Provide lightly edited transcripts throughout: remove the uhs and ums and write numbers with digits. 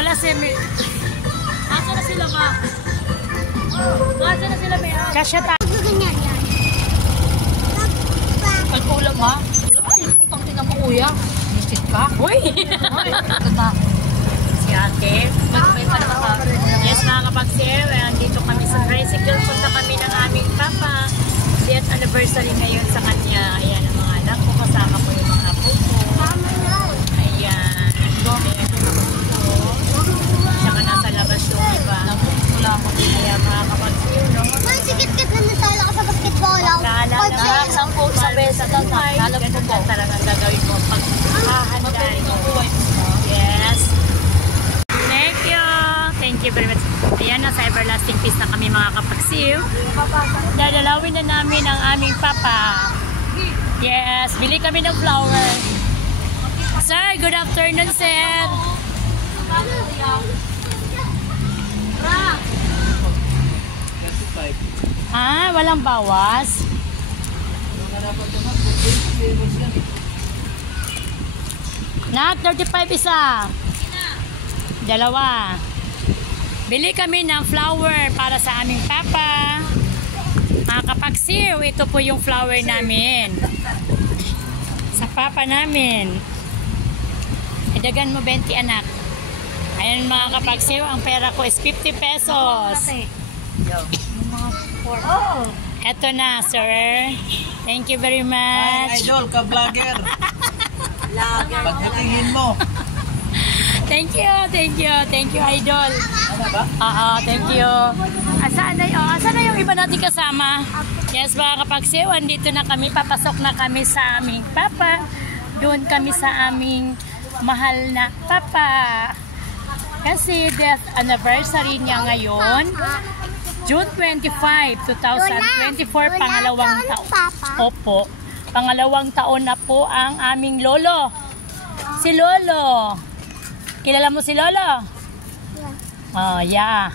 Wala si Emil. Asa na sila ba? Asa na sila ba? Kasya tayo. Pagkulang ha? Ay, putang tinan mo kuya. Misit ka? Uy! Si ate. Yes mga kapagsiw. Dito kami sa tricycle. Punta kami ng aming papa. Death anniversary ngayon sa kanya. Ayan ang mga anak ko. Kasama ko yung mga apo ko. Ayan. Saka nasa labas yung iba. Kaya mga kapagsiw, no? Sikit-kit naman tala ka sa basketball. Naalala na, sa beses na tayo. Ganun na talagang gagawin mo pag hahanday mo. Yes. Thank you. Thank you very much. Ayan, nasa everlasting peace na kami mga kapagsiw. Dadalawin na namin ang aming papa. Yes, bili kami ng flower. Sir, good afternoon, sir. Ah, walang bawas. Na, 35 isa. Dalawa. Bili kami ng flower para sa aming papa. Mga kapagsiw, ito po yung flower namin. Sa papa namin. Idagan mo 20 anak. Ayan mga kapagsiw, ang pera ko is 50 pesos. Eto na, sir. Thank you very much. Ay, idol, ka-vlogger. Pagkatingin mo. Thank you, idol. Ano ba? Oo, thank you. Asan na yung iba natin kasama? Yes, mga kapagsiw, andito na kami. Papasok na kami sa aming papa. Doon kami sa aming mahal na papa. Kasi death anniversary niya ngayon. June 25, 2024, pangalawang taon. Opo, pangalawang taon na po ang aming lolo. Si Lolo. Kilala mo si Lolo? Oh, yeah.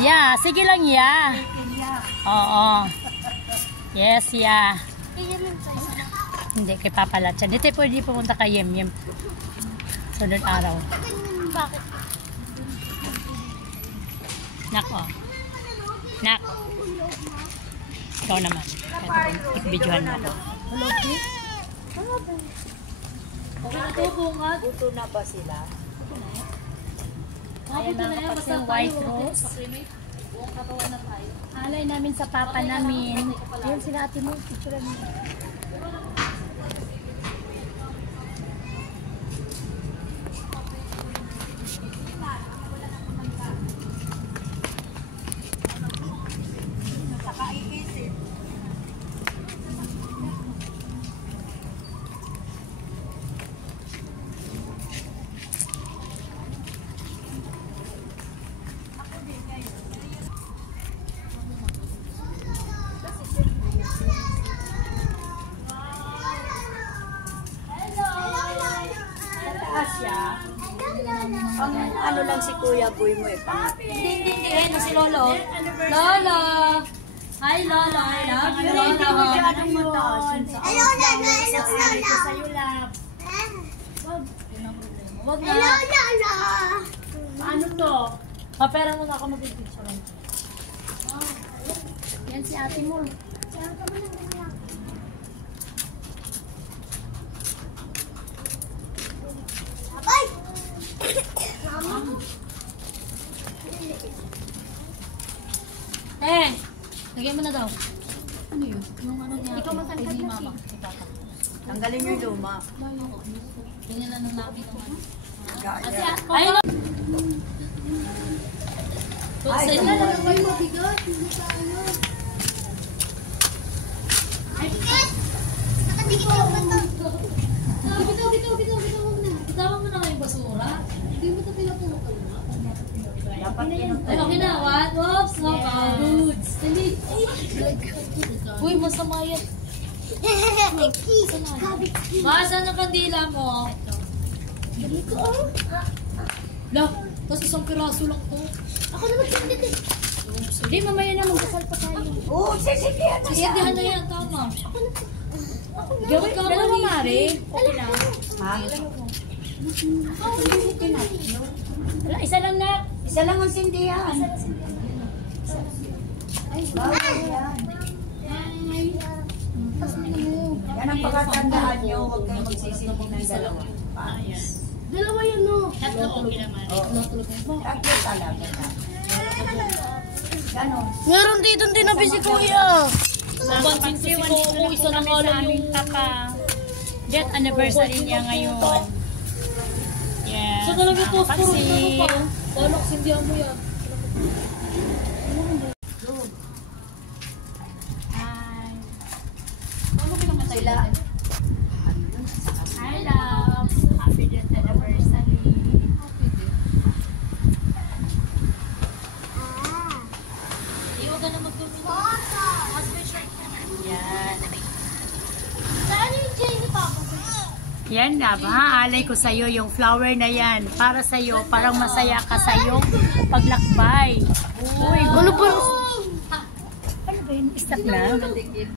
Yeah, sige lang, yeah. Oo. Yes, yeah. Hindi, kay Papa Latchan. Hindi tayo pwede pumunta kay Yem Yem. Sunod araw. Bakit? Nak, oh. Nak. Ikaw naman. Ik-videohan mo ako. Buto na ba sila? Ayan na kapag yung white rose. Alay namin sa papa namin. Ayun sila ate mo. Picture mo. Ang ano lang si Kuya Boy mo eh. Hindi. Ano si Lolo? Lolo! Hi, Lolo. I love you, Lolo. Hindi masyadong mataas. Hello, Lola. Sa'yo, love. Wag na. Hello, Lola. Paano to? Papera mo na ako mag-picture. Yan si ate mo. Ay! Lagyan mo na daw. Ano yun? Yung ano niya. Ikaw matangkad na mama. Tanggalin nyo yung luma. Ganyan lang ng labi naman. Gaya. Ay, no! Ay, Ay, Ay, mabigat. Hindi sa ano. Ay, Kit! Nakadikit yung mata. Bitaw muna. Bitawan mo na nga yung basura. Hindi mo ito pinapulukan na. Dapat pinutol. Ay, okay na. What? Oops! Dudes! Dali! Uy, masama yan. Masa ng kandila mo? Dito, oh. Lah, tapos isang piraso lang to. Ako na magsindit eh. Hindi, mamaya na magkasal pa tayo. Oo, sisigihan na yan. Sisigahan na yan, tama. Gawin ka mo, Mari. Okay na. Ha? Wala, Isa lang ang sindihan. Ay, bawal yan. Yan ang pagkatandaan nyo. Huwag kayo magsisindi ng dalawa. Dalawa yun, no? Tatlo, okay naman. Tatlo talaga na. Ganon. Meron dito din na si Kuya. Kapagsiwan dito na isa ng sa aming papa. Death anniversary niya ngayon. Yes. So talaga to, puro Kapagsi. pa. Paano sindihan mo yan? Hi. Sila. Hi, love. Happy death anniversary. Iwan ka na magdumi. Yan. Saan yung chain ni Papa? Yan na ba? Alay ko sa'yo yung flower na yan. Para sa'yo, parang masaya ka sa'yo paglakbay. Uy, Ano ba? ano ba yun? Stop na.